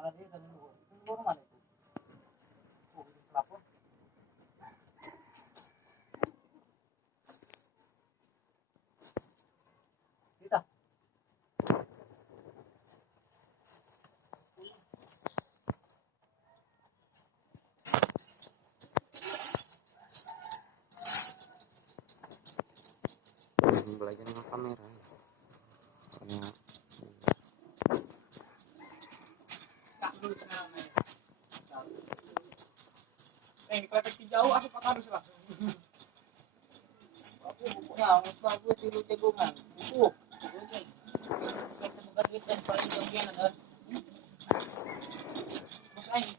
Mana dia dan dulu. Dulu mana itu? Oh, di pelapor. Kita. Belajar dengan kamera. Kletek jauh aku pakai harus lah. Aku bukunya, aku tilu tegungan. Buku. Bukan duit yang paling bagian ada. Mas Aing.